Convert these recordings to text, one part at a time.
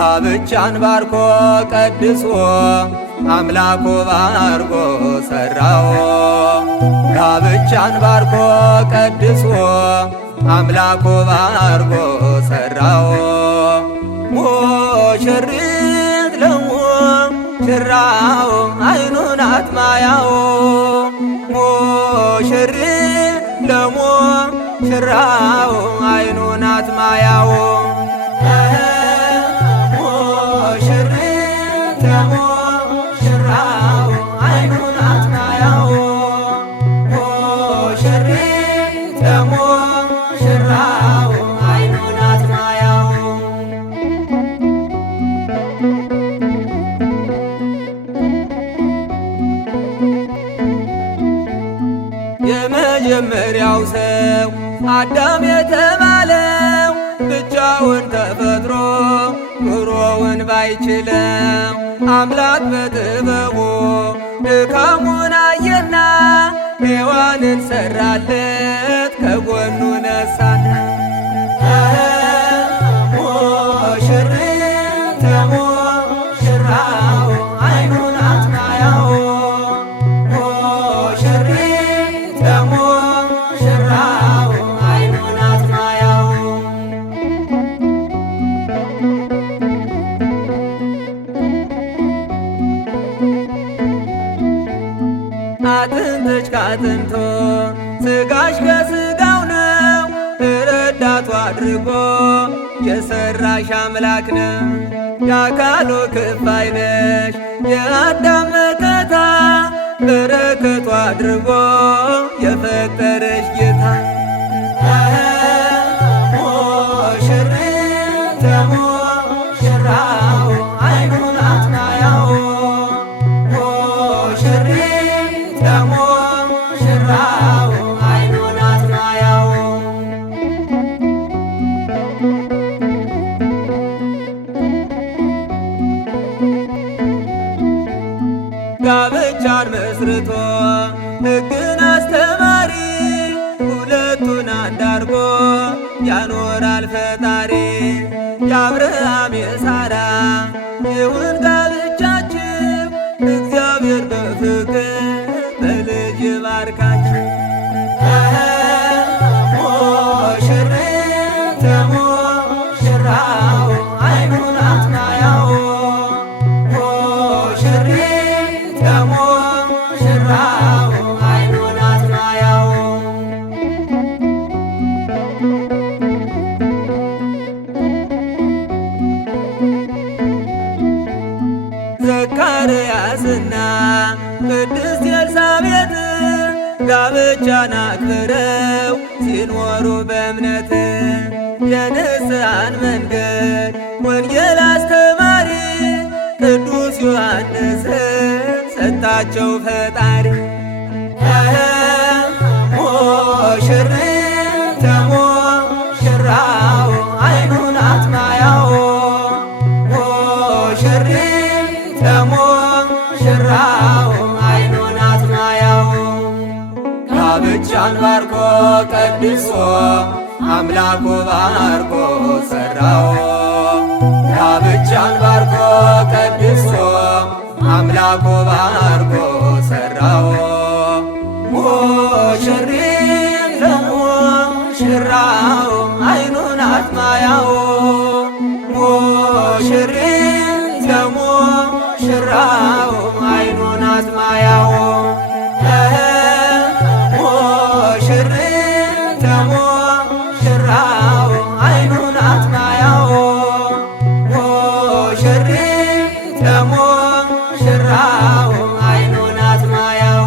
ጋብቻን ባርኮ ቀድሶ አምላኩ ባርኮ ሰራው። ጋብቻን ባርኮ ቀድሶ አምላኩ ባርኮ ሰራው። ሙሽሪት ለሙሽራው አይኑን አትማያው። ሙሽሪት ለሙሽራው አይኑን አትማያው። ሙሽሪት ለሙሽራው አይኑን አትማያው። ሙሽሪት ለሙሽራው አይኑን አትማያው። የመጀመሪያው ሰው አዳም የተባለው ብቻውን ተፈጥሮ ኑሮውን ባይችለው አምላክ በጥበቡ ድካሙን አየና ሔዋንን ሰራለት ከጎኑ ነሳና። ሙሽሪት ለሙሽራው አይኑን አትማያው። ሙሽሪት ለሙሽራው አይኑን አትማያው። አጥንትሽ ከአጥንቶ ሥጋሽ ከሥጋው ነው ረዳቱ አድርጎ የሠራሽ አምላክ ነው። የአካሉ ክፋይ ነሽ የአዳም መከታ በረከቱ አድርጎ የፈጠረሽ ጌታ። ሙሽሪት ለሙሽራው አይኑን አትማያው። ሙሽሪት ለሙሽራው አይኑን አትማያው። ጋብቻን መስርቶ ሕግን አስተማሪ ሁለቱን አንድ አድርጎ ያኖራል ፈጣሪ። የአብርሃም የሳራ ይሁን ጋብቻችሁ እግዚአብሔር በፍቅር በልጅ ይባርካችሁ። ሙሽሪት ለሙሽራው አይኑን አትማያው። ሙሽሪት ለሙሽራው አይኑን አትማያው። ዘካርያስና ቅድስት ኤልሳቤጥ ጋብቻን አክብረው ሲኖሩ በእምነት የንስሐን መንገድ ወንጌል አስተማሪ ቅዱስ ዮሐንስን ሰጣቸው ፈጣሪ። ሙሽሪት ለሙሽራው አይኑን አትማያው። ሙሽሪት ለሙሽራው አይኑን አትማያው። ጋብቻን ባርኮ ቀድሶ አምላኩ ባርኮ ሰራው። ጋብቻን ባርኮ ቀድሶ አምላኩ ባርኮ ሰራው። ሙሽሪት ለሙሽራው አይኑን አትማያው። ሙሽሪት ለሙሽራው አይኑን አትማያው። ሙሽሪት ለሙሽራው አይኑን አትማያው። ሙሽሪት ለሙሽራው አይኑን አትማያው።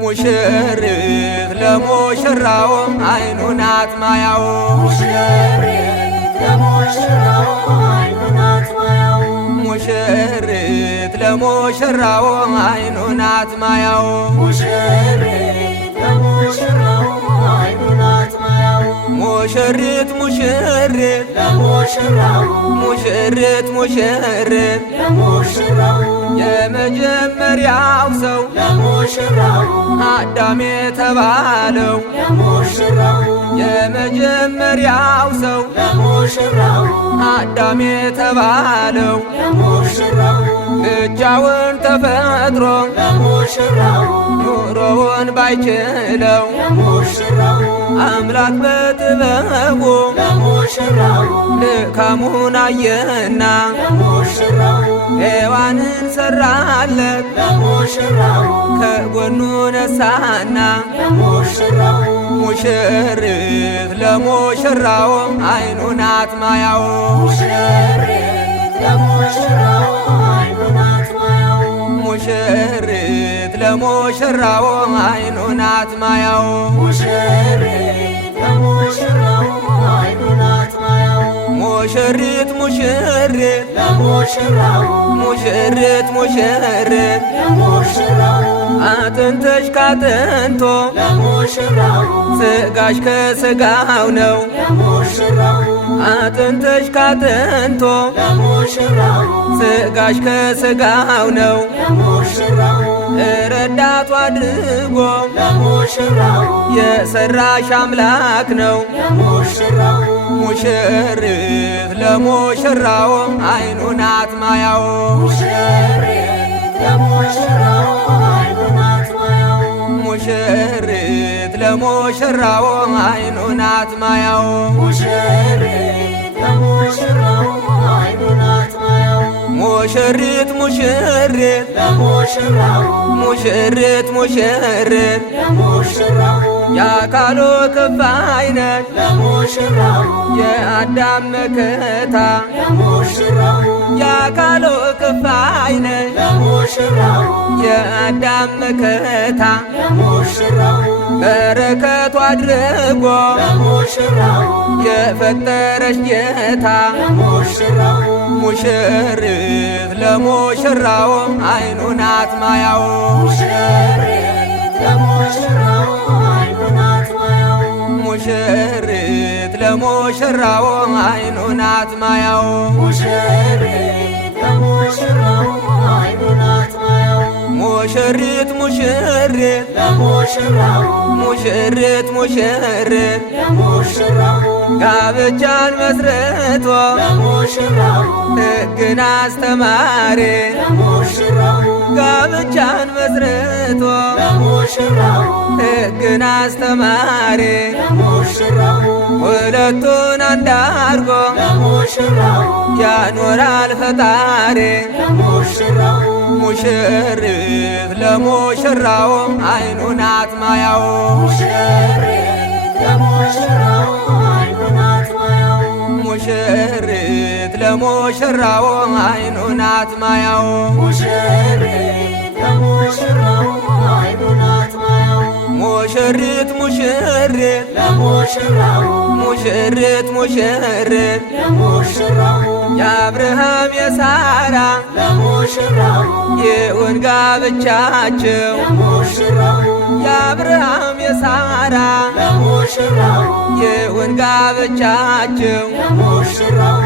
ሙሽሪት ለሙሽራው አይኑን አትማያው። ሙሽሪት ለሙሽራው አይኑን አትማያው። ሙሽሪት ለሙሽራው አይኑን አትማያው። ሙሽሪት ለሙሽራው አይኑን አትማያው። ሙሽሪት ሙሽሪት ለሙሽራው ሙሽሪት ሙሽሪት ለሙሽራው የመጀመሪያው ሰው ለሙሽራው አዳም የተባለው ለሙሽራው የመጀመሪያው ሰው ለሙሽራው አዳም የተባለው ለሙሽራው ብቻውን ተፈጥሮ ለሙሽራው ኑሮውን ባይችለው ለሙሽራው አምላክ በጥበቡ ለሙሽራው ድካሙን አየና ለሙሽራው ሔዋንን ሰራለት ለሙሽራው ከጎኑ ነሳና ለሙሽራው ሙሽሪት ለሙሽራው አይኑ ናት ማያው ሙሽሪት ለሙሽራው አይኑ ናት ማያው ሙሽሪት ለሙሽራው አይኑ ናት ማያው ሙሽሪት ለሙሽራው አይኑ ናት ማያው ሙሽሪት ሙሽሪት ለሙሽራው ሙሽሪት ሙሽሪት ለሙሽራው አጥንትሽ ካጥንቶ ለሙሽራው ስጋሽ ከስጋው ነው ለሙሽራው አጥንትሽ ካጥንቶ ለሙሽራው ስጋሽ ከስጋው ነው ለሙሽራው ረዳቱ አድርጎ ለሙሽራው የሰራሽ አምላክ ነው ለሙሽራው ሙሽሪት ለሙሽራው አይኑ ናት ማያው ሙሽሪት ለሙሽራው አይኑ ናት ማያው ሙሽሪት ለሙሽራው አይኑ ናት ማያው ሙሽሪት ለሙሽራው አይኑ ናት ማያው ሙሽሪት ሙሽሪት ለሙሽራው ሙሽሪት ሙሽሪት ለሙሽራው የአካሉ ክፋይ ነች ለሙሽራው የአዳም መከታ ለሙሽራው የአካሉ ክፋይ ነች ለሙሽራው የአዳም መከታ ለሙሽራው በረከቱ አድርጎ ለሙሽራው የፈጠረሽ ጌታ ለሙሽራው ሙሽሪት ለሙሽራው አይኑ ናት ማያው ሙሽሪት ለሙሽራው አይኑ ናት ማያው ሙሽሪት ለሙሽራው አይኑ ናት ማያው ሙሽሪት ለሙሽራው አይኑ ናት ማያው ሙሽሪት ሙሽሪት ለሙሽራው ሙሽሪት ሙሽሪት ለሙሽራው ጋብቻን መስርቶ ለሙሽራው ሕግን አስተማሪ ለሙሽራው ጋብቻን መስርቶ ለሙሽራው ሕግን አስተማሪ ለሙሽራው ሁለቱን አንድ አድርጎ ለሙሽራው ያኖራል ፈጣሪ ለሙሽራው ሙሽሪት ለሙሽራው አይኑ ናት ማያው ሙሽሪት ለሙሽራው አይኑ ናት ማያው ሙሽሪት ለሙሽራው አይኑ ናት ማያው ሙሽሪት ለሙሽራው አይኑ ናት ማያው ሙሽሪት ሙሽሪት ለሙሽራው ሙሽሪት ሙሽሪት ለሙሽራው የአብርሃም የሳራ ለሙሽራው ይሁን ጋብቻቸው ለሙሽራው የአብርሃም የሳራ ለሙሽራው ይሁን ጋብቻቸው ለሙሽራው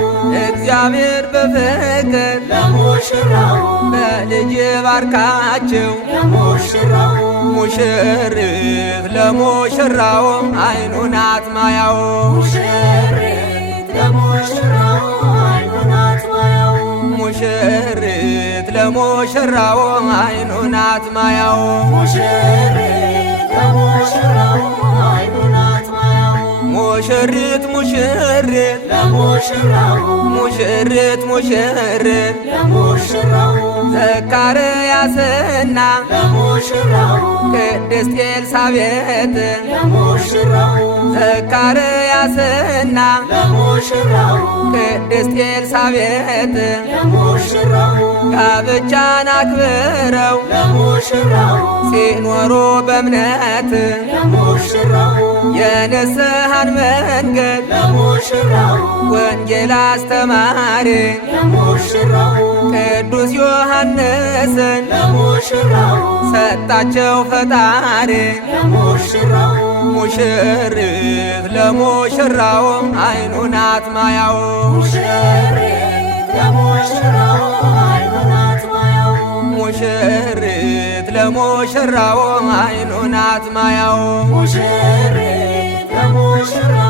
እግዚአብሔር በፍቅር ለሙሽራው በልጅ ባርካቸው ለሙሽራው ሙሽሪት ለሙሽራው አይኑ ናት ማያው ሙሽሪት ለሙሽራው አይኑ ናት ማያው ሙሽሪት ለሙሽራው አይኑ ናት ማያው ሙሽሪት ለሙሽራው አይኑ ናት ማያው ሙሽሪት ሙሽሪት ለሙሽራው ሙሽሪት ሙሽሪት ለሙሽራው ዘካርያስና ለሙሽራው ቅድስት ኤልሳቤጥ ለሙሽራው ዘካርያስና ለሙሽራው ቅድስት ኤልሳቤጥ ለሙሽራው ጋብቻን አክብረው ለሙሽራው ሲኖሩ በእምነት ለሙሽራው የንስሐን መንገድ ለሙሽራው ወንጌል አስተማሪ ለሙሽራው ቅዱስ ዮሐንስን ለሙሽራው ሰጣቸው ፈጣሪ ለሙሽራው ሙሽሪት ለሙሽራው አይኑ ናት ማያው ሙሽሪት ለሙሽራው አይኑ ናት ማያው ሙሽሪት ለሙሽራው አይኑ ናት ማያው ሙሽሪት ለሙሽራው